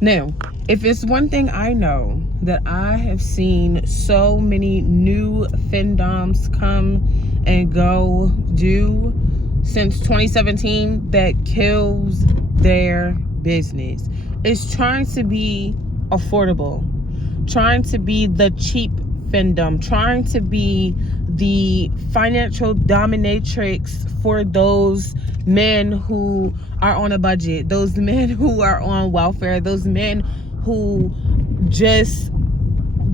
Now, if it's one thing I know that I have seen so many new Findoms come and go do since 2017 that kills their business, is trying to be affordable, trying to be the cheap Findom, trying to be the financial dominatrix for those men who are on a budget, those men who are on welfare, those men who just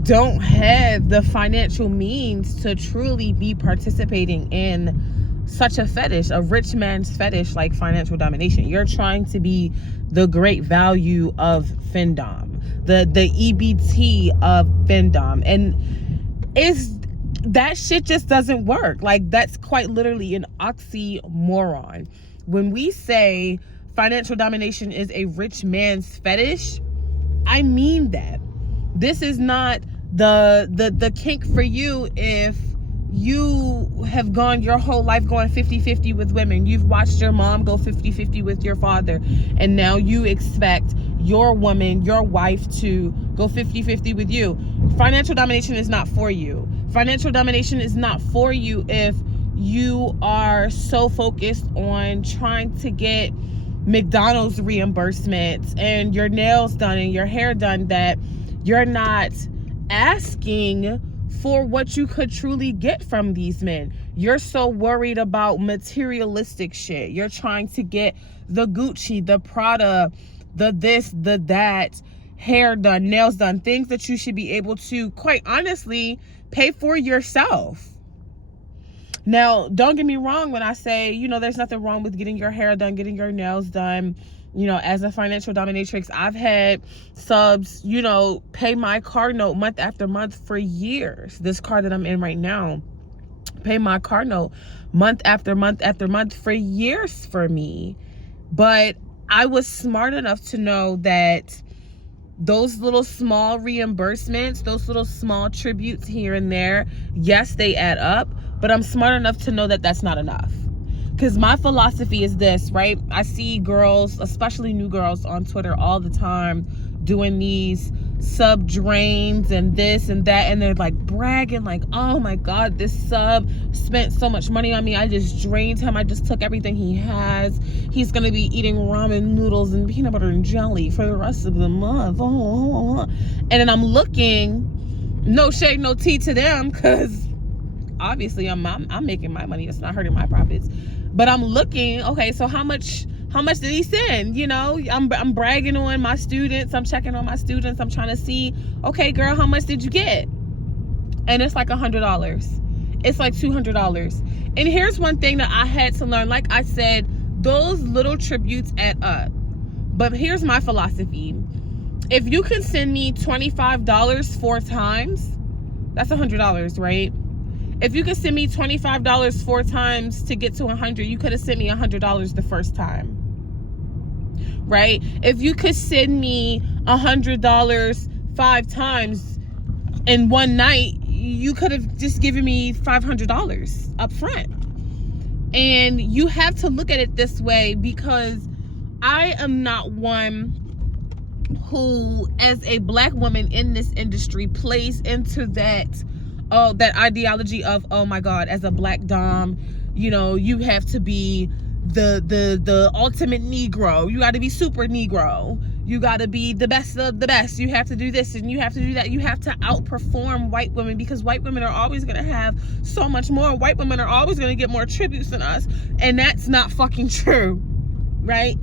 don't have the financial means to truly be participating in such a fetish, a rich man's fetish like financial domination. You're trying to be the great value of Findom, the EBT of Findom, and that shit just doesn't work. Like, that's quite literally an oxymoron. When we say financial domination is a rich man's fetish, I mean that. This is not the kink for you if you have gone your whole life going 50-50 with women. You've watched your mom go 50-50 with your father, and now you expect your woman, your wife, to go 50-50 with you. Financial domination is not for you. Financial domination is not for you if you are so focused on trying to get McDonald's reimbursements and your nails done and your hair done that you're not asking for what you could truly get from these men. You're so worried about materialistic shit. You're trying to get the Gucci, the Prada, the this, the that, hair done, nails done, things that you should be able to, quite honestly, pay for yourself. Now, don't get me wrong when I say, there's nothing wrong with getting your hair done, getting your nails done. As a financial dominatrix, I've had subs, pay my car note month after month for years. This car that I'm in right now, pay my car note month after month after month for years for me. But I was smart enough to know that those little small reimbursements, those little small tributes here and there, yes, they add up, but I'm smart enough to know that that's not enough. Because my philosophy is this, right? I see girls, especially new girls on Twitter all the time, doing these sub drains and this and that, and they're like bragging like, oh my God, this sub spent so much money on me. I just drained him. I just took everything he has. He's gonna be eating ramen noodles and peanut butter and jelly for the rest of the month. And then I'm looking, no shade, no tea to them, because obviously I'm making my money. It's not hurting my profits. But I'm looking, okay, so how much did he send? I'm bragging on my students. I'm checking on my students. I'm trying to see, okay, girl, how much did you get? And it's like $100. It's like $200. And here's one thing that I had to learn. Like I said, those little tributes add up. But here's my philosophy. If you can send me $25 4 times, that's $100, right? If you could send me $25 4 times to get to 100, you could have sent me $100 the first time, right? If you could send me $100 5 times in one night, you could have just given me $500 up front. And you have to look at it this way, because I am not one who, as a black woman in this industry, plays into that ideology of, oh my God, as a black dom, you have to be the ultimate Negro. You got to be super Negro. You got to be the best of the best. You have to do this and you have to do that. You have to outperform white women, because white women are always going to have so much more. White women are always going to get more tributes than us. And that's not fucking true, right?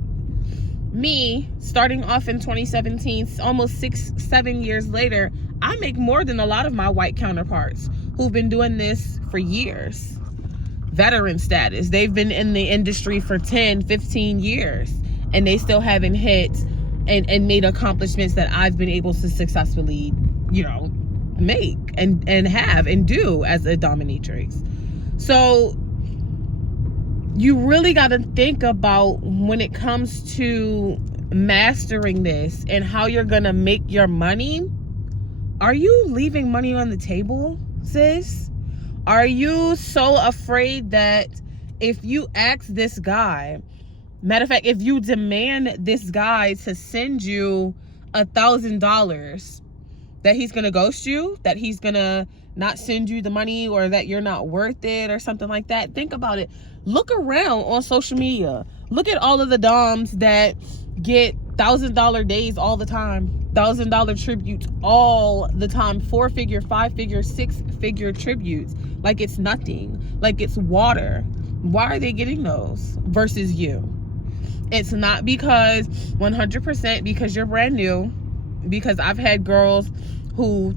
Me, starting off in 2017, almost 6-7 years later, I make more than a lot of my white counterparts who've been doing this for years. Veteran status. They've been in the industry for 10-15 years, and they still haven't hit and made accomplishments that I've been able to successfully, make and have and do as a dominatrix. So you really got to think about, when it comes to mastering this and how you're going to make your money, are you leaving money on the table, sis? Are you so afraid that if you ask this guy, matter of fact, if you demand this guy to send you $1,000 that he's gonna ghost you, that he's gonna not send you the money, or that you're not worth it or something like that. Think about it. Look around on social media. Look at all of the doms that get $1,000 days all the time, $1,000 tributes all the time, 4-figure, 5-figure, 6-figure tributes, like it's nothing, like it's water. Why are they getting those versus you? It's not because 100% because you're brand new, because I've had girls who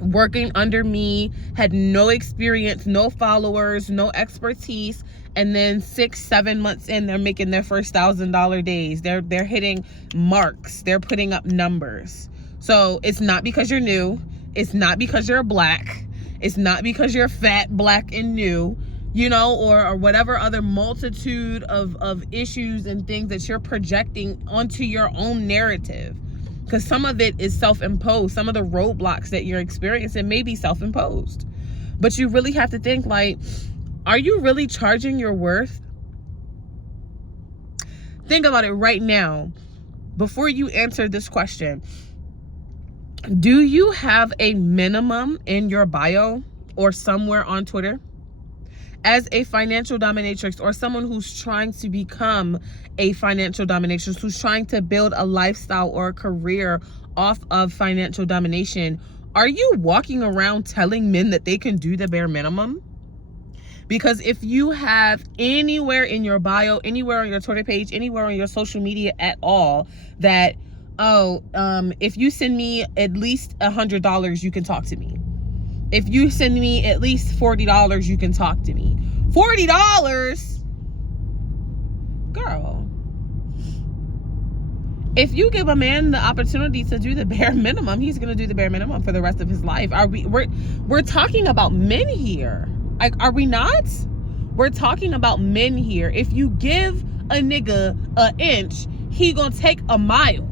working under me had no experience, no followers, no expertise, and then 6-7 months in, they're making their first $1,000 days. They're hitting marks, they're putting up numbers. So it's not because you're new, it's not because you're black, it's not because you're fat, black, and new, you know, or whatever other multitude of issues and things that you're projecting onto your own narrative. Because some of it is self-imposed. Some of the roadblocks that you're experiencing may be self-imposed. But you really have to think, like, are you really charging your worth? Think about it right now. Before you answer this question, do you have a minimum in your bio or somewhere on Twitter? As a financial dominatrix, or someone who's trying to become a financial dominatrix, who's trying to build a lifestyle or a career off of financial domination, are you walking around telling men that they can do the bare minimum? Because if you have anywhere in your bio, anywhere on your Twitter page, anywhere on your social media at all, that, if you send me at least $100, you can talk to me. If you send me at least $40, you can talk to me. $40? Girl. If you give a man the opportunity to do the bare minimum, he's going to do the bare minimum for the rest of his life. We're talking about men here. Like, are we not? We're talking about men here. If you give a nigga an inch, he going to take a mile.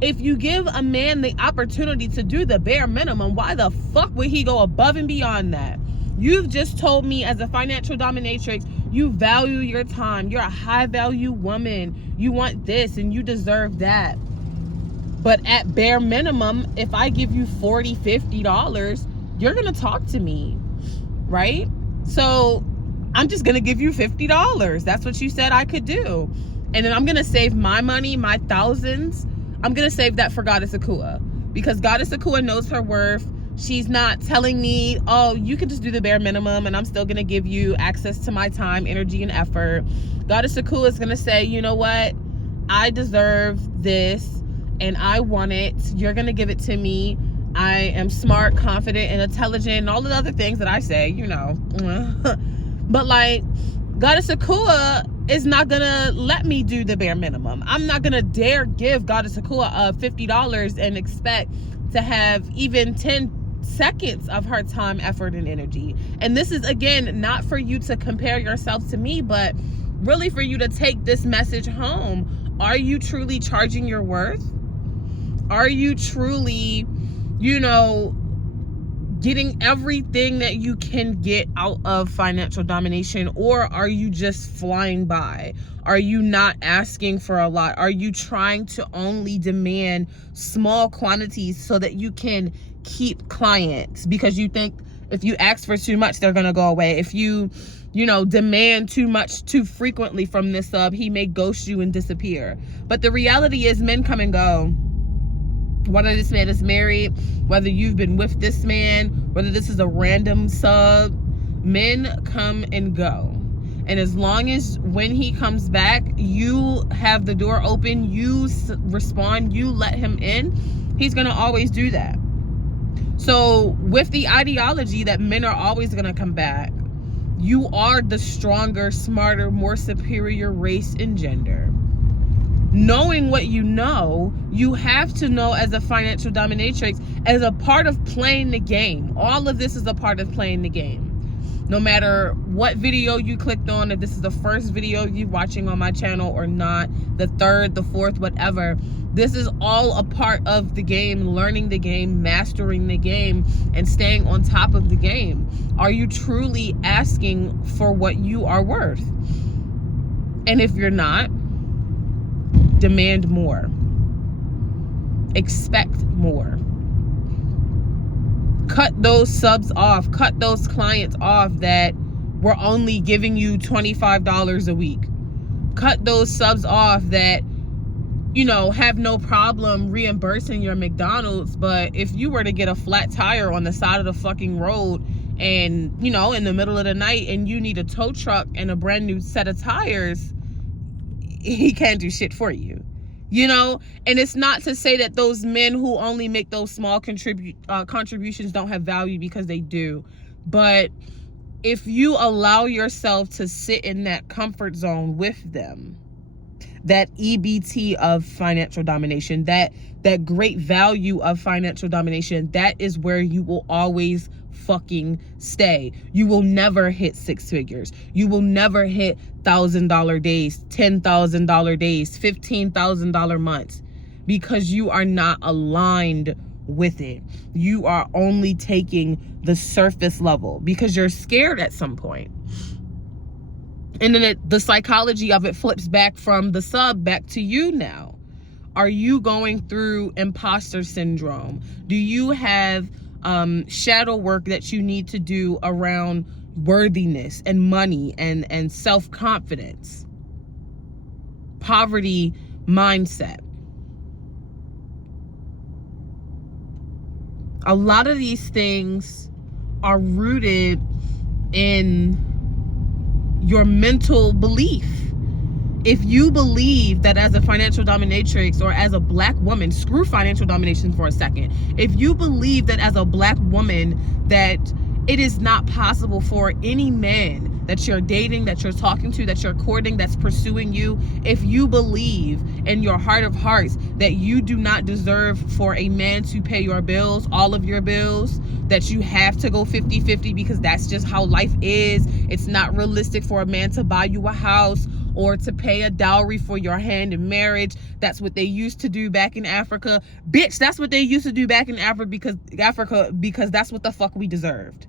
If you give a man the opportunity to do the bare minimum, why the fuck would he go above and beyond that? You've just told me, as a financial dominatrix, you value your time. You're a high value woman. You want this and you deserve that. But at bare minimum, if I give you $40, $50, you're going to talk to me, right? So I'm just going to give you $50. That's what you said I could do. And then I'm going to save my money, my thousands. I'm going to save that for Goddess Akua, because Goddess Akua knows her worth. She's not telling me, oh, you can just do the bare minimum and I'm still going to give you access to my time, energy, and effort. Goddess Akua is going to say, you know what? I deserve this and I want it. You're going to give it to me. I am smart, confident, and intelligent, and all the other things that I say, you know. But like, Goddess Akua is not gonna let me do the bare minimum. I'm not gonna dare give Goddess Akua $50 and expect to have even 10 seconds of her time, effort, and energy. And this is, again, not for you to compare yourself to me, but really for you to take this message home. Are you truly charging your worth? Are you truly, you know, getting everything that you can get out of financial domination? Or are you just flying by? Are you not asking for a lot? Are you trying to only demand small quantities so that you can keep clients, because you think if you ask for too much, they're gonna go away? If you know, demand too much too frequently from this sub, he may ghost you and disappear. But the reality is, men come and go. Whether this man is married, whether you've been with this man, whether this is a random sub, men come and go. And as long as when he comes back, you have the door open, you respond, you let him in, he's going to always do that. So with the ideology that men are always going to come back, you are the stronger, smarter, more superior race and gender. Knowing what you know, you have to know, as a financial dominatrix, as a part of playing the game. All of this is a part of playing the game. No matter what video you clicked on, if this is the first video you're watching on my channel or not, the third, the fourth, whatever, this is all a part of the game, learning the game, mastering the game, and staying on top of the game. Are you truly asking for what you are worth? And if you're not, demand more. Expect more. Cut those subs off. Cut those clients off that were only giving you $25 a week. Cut those subs off that, you know, have no problem reimbursing your McDonald's, but if you were to get a flat tire on the side of the fucking road and, you know, in the middle of the night and you need a tow truck and a brand new set of tires, he can't do shit for you. You know, and it's not to say that those men who only make those small contributions don't have value, because they do. But if you allow yourself to sit in that comfort zone with them, that EBT of financial domination, that great value of financial domination, that is where you will always fucking stay. You will never hit six figures. You will never hit $1,000 days, $10,000 days, $15,000 months, because you are not aligned with it. You are only taking the surface level because you're scared at some point. And then the psychology of it flips back from the sub back to you now. Are you going through imposter syndrome? Do you have shadow work that you need to do around worthiness and money and self-confidence? Poverty mindset. A lot of these things are rooted in your mental belief. If you believe that as a financial dominatrix or as a black woman, screw financial domination for a second. If you believe that as a black woman that it is not possible for any man that you're dating, that you're talking to, that you're courting, that's pursuing you, if you believe in your heart of hearts that you do not deserve for a man to pay your bills, all of your bills, that you have to go 50-50 because that's just how life is. It's not realistic for a man to buy you a house or to pay a dowry for your hand in marriage. That's what they used to do back in Africa. Bitch, that's what they used to do back in Africa because that's what the fuck we deserved.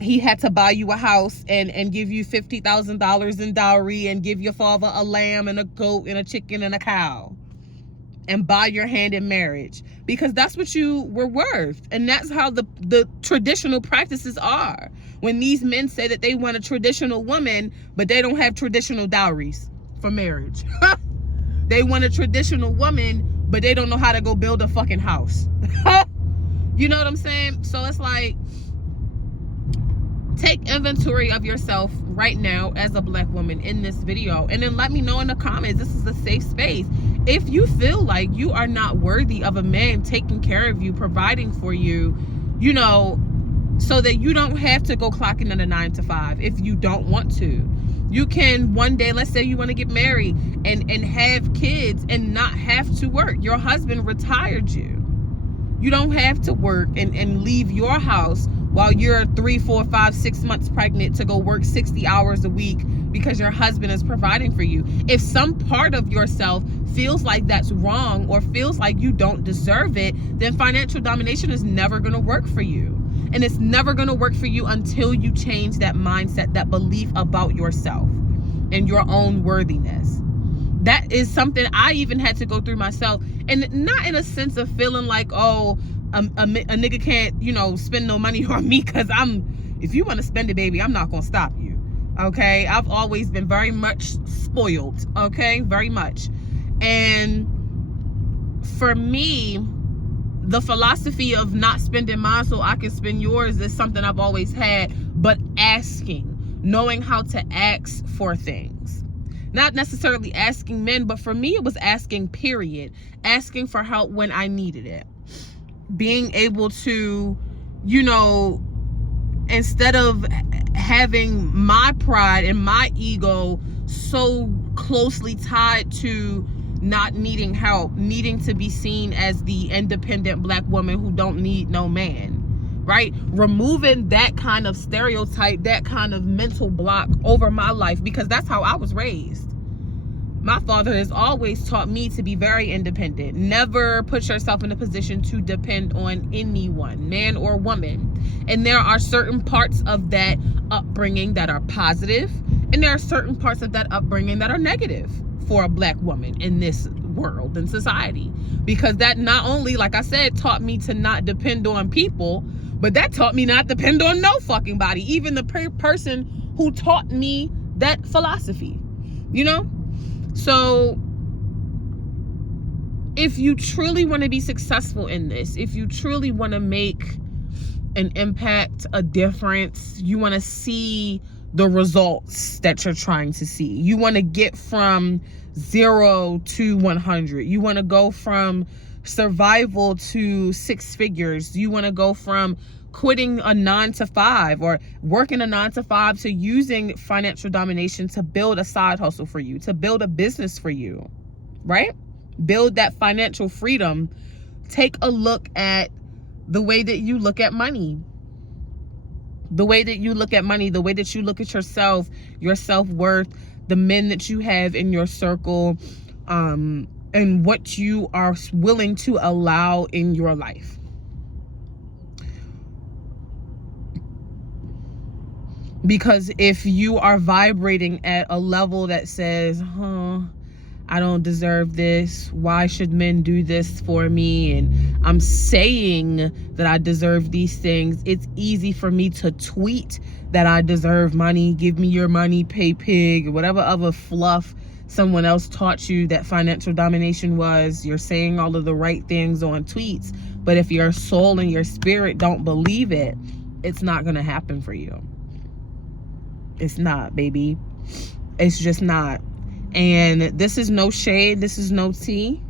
He had to buy you a house and give you $50,000 in dowry and give your father a lamb and a goat and a chicken and a cow and buy your hand in marriage because that's what you were worth. And that's how the traditional practices are. When these men say that they want a traditional woman, but they don't have traditional dowries for marriage. They want a traditional woman, but they don't know how to go build a fucking house. You know what I'm saying? So it's like, take inventory of yourself right now as a black woman in this video, and then let me know in the comments. This is a safe space. If you feel like you are not worthy of a man taking care of you, providing for you, you know, so that you don't have to go clocking in a 9 to 5 if you don't want to. You can one day, let's say you want to get married and have kids and not have to work. Your husband retired you. You don't have to work and leave your house while you're 3, 4, 5, 6 months pregnant to go work 60 hours a week because your husband is providing for you. If some part of yourself feels like that's wrong or feels like you don't deserve it, then financial domination is never going to work for you. And it's never going to work for you until you change that mindset, that belief about yourself and your own worthiness. That is something I even had to go through myself, and not in a sense of feeling like, oh, a nigga can't, you know, spend no money on me because if you want to spend it, baby, I'm not going to stop you. Okay. I've always been very much spoiled. Okay. Very much. And for me, the philosophy of not spending mine so I can spend yours is something I've always had, but asking, knowing how to ask for things. Not necessarily asking men, but for me, it was asking, period. Asking for help when I needed it. Being able to, you know, instead of having my pride and my ego so closely tied to not needing help, needing to be seen as the independent black woman who don't need no man, right? Removing that kind of stereotype, that kind of mental block over my life, because that's how I was raised. My father has always taught me to be very independent. Never put yourself in a position to depend on anyone, man or woman. And there are certain parts of that upbringing that are positive, and there are certain parts of that upbringing that are negative for a black woman in this world and society, because that not only, like I said, taught me to not depend on people, but that taught me not to depend on no fucking body, even the person who taught me that philosophy, you know? So if you truly want to be successful in this, if you truly want to make an impact, a difference, you want to see the results that you're trying to see, you want to get from 0 to 100, you want to go from survival to 6 figures, you want to go from quitting a 9-to-5 or working a 9-to-5 to using financial domination to build a side hustle for you, to build a business for you, right? Build that financial freedom. Take a look at the way that you look at money, the way that you look at money, the way that you look at yourself, your self-worth, the men that you have in your circle, and what you are willing to allow in your life. Because if you are vibrating at a level that says, I don't deserve this, why should men do this for me, and I'm saying that I deserve these things, it's easy for me to tweet that I deserve money, give me your money, pay pig, whatever other fluff someone else taught you that financial domination was. You're saying all of the right things on tweets, but if your soul and your spirit don't believe it, it's not gonna happen for you. It's not, baby. It's just not. And this is no shade. This is no tea.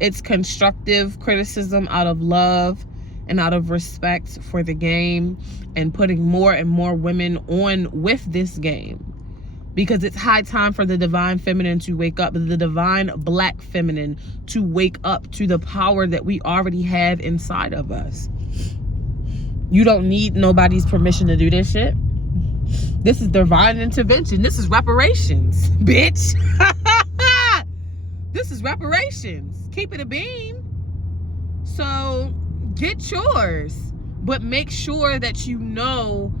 It's constructive criticism out of love and out of respect for the game, and putting more and more women on with this game, because it's high time for the divine feminine to wake up, the divine black feminine to wake up to the power that we already have inside of us. You don't need nobody's permission to do this shit. This is divine intervention. This is reparations, bitch. This is reparations. Keep it a beam. So get yours, but make sure that you know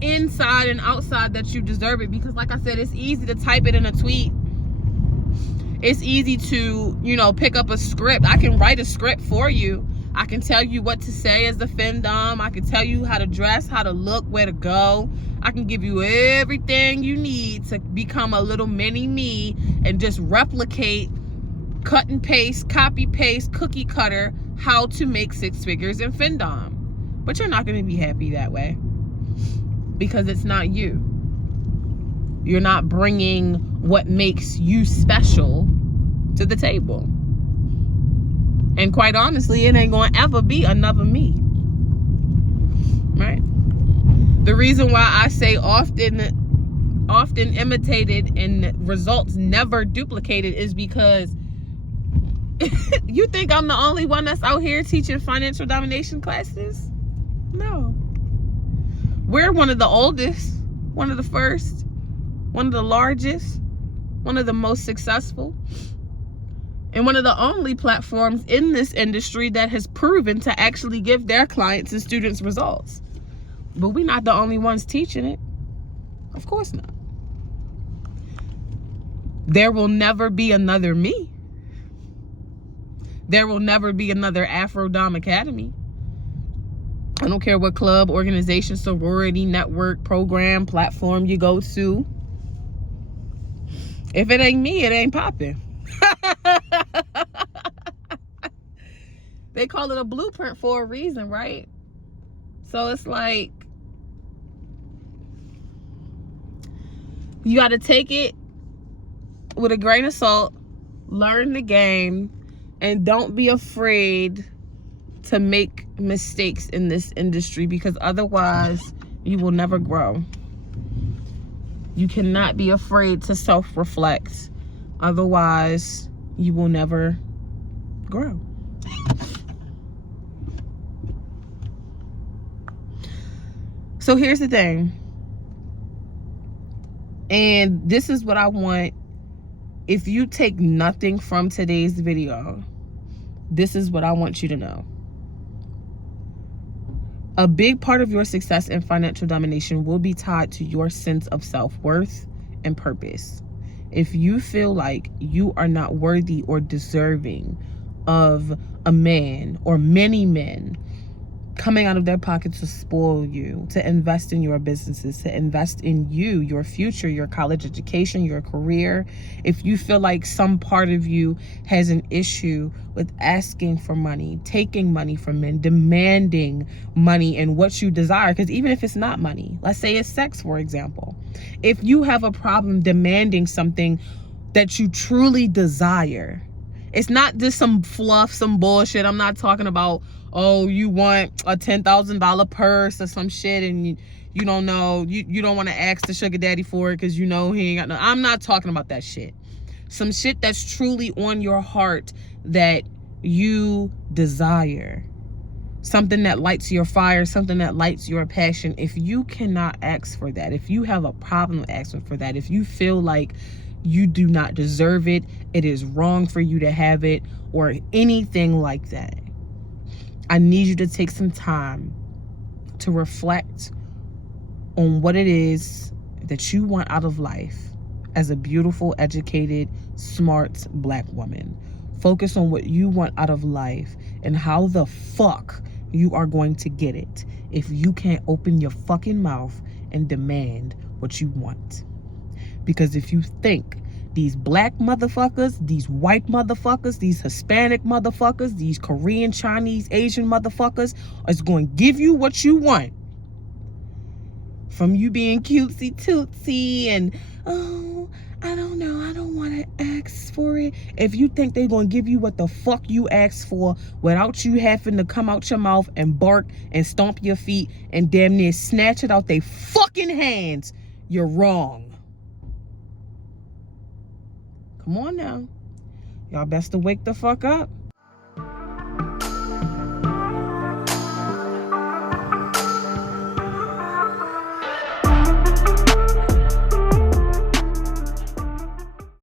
inside and outside that you deserve it. Because like I said, it's easy to type it in a tweet. It's easy to, pick up a script. I can write a script for you. I can tell you what to say as the femdom. I can tell you how to dress, how to look, where to go. I can give you everything you need to become a little mini me and just replicate, cut and paste, copy paste, cookie cutter how to make 6 figures in femdom. But you're not going to be happy that way, because it's not you. You're not bringing what makes you special to the table. And quite honestly, it ain't going to ever be another me. Right? The reason why I say often imitated and results never duplicated is because you think I'm the only one that's out here teaching financial domination classes? No. We're one of the oldest, one of the first, one of the largest, one of the most successful, and one of the only platforms in this industry that has proven to actually give their clients and students results. But we're not the only ones teaching it. Of course not. There will never be another me. There will never be another Afro-Dom Academy. I don't care what club, organization, sorority, network, program, platform you go to. If it ain't me, it ain't popping. They call it a blueprint for a reason, right? So it's like, you got to take it with a grain of salt, learn the game, and don't be afraid to make mistakes in this industry, because otherwise you will never grow. You cannot be afraid to self-reflect. Otherwise, you will never grow. So here's the thing. And this is what I want. If you take nothing from today's video, this is what I want you to know. A big part of your success in financial domination will be tied to your sense of self-worth and purpose. If you feel like you are not worthy or deserving of a man or many men coming out of their pocket to spoil you, to invest in your businesses, to invest in you, your future, your college education, your career, if you feel like some part of you has an issue with asking for money, taking money from men, demanding money and what you desire, because even if it's not money, let's say it's sex, for example, if you have a problem demanding something that you truly desire, it's not just some fluff, some bullshit. I'm not talking about, oh, you want a $10,000 purse or some shit and you don't know, you don't want to ask the sugar daddy for it because you know he ain't got no. I'm not talking about that shit. Some shit that's truly on your heart that you desire. Something that lights your fire, something that lights your passion. If you cannot ask for that, if you have a problem asking for that, if you feel like you do not deserve it, it is wrong for you to have it, or anything like that, I need you to take some time to reflect on what it is that you want out of life as a beautiful, educated, smart Black woman. Focus on what you want out of life and how the fuck you are going to get it if you can't open your fucking mouth and demand what you want. Because if you think these Black motherfuckers, these white motherfuckers, these Hispanic motherfuckers, these Korean, Chinese, Asian motherfuckers is going to give you what you want from you being cutesy tootsy and, oh, I don't know, I don't want to ask for it. If you think they're going to give you what the fuck you asked for without you having to come out your mouth and bark and stomp your feet and damn near snatch it out their fucking hands, you're wrong. Come on now. Y'all best to wake the fuck up.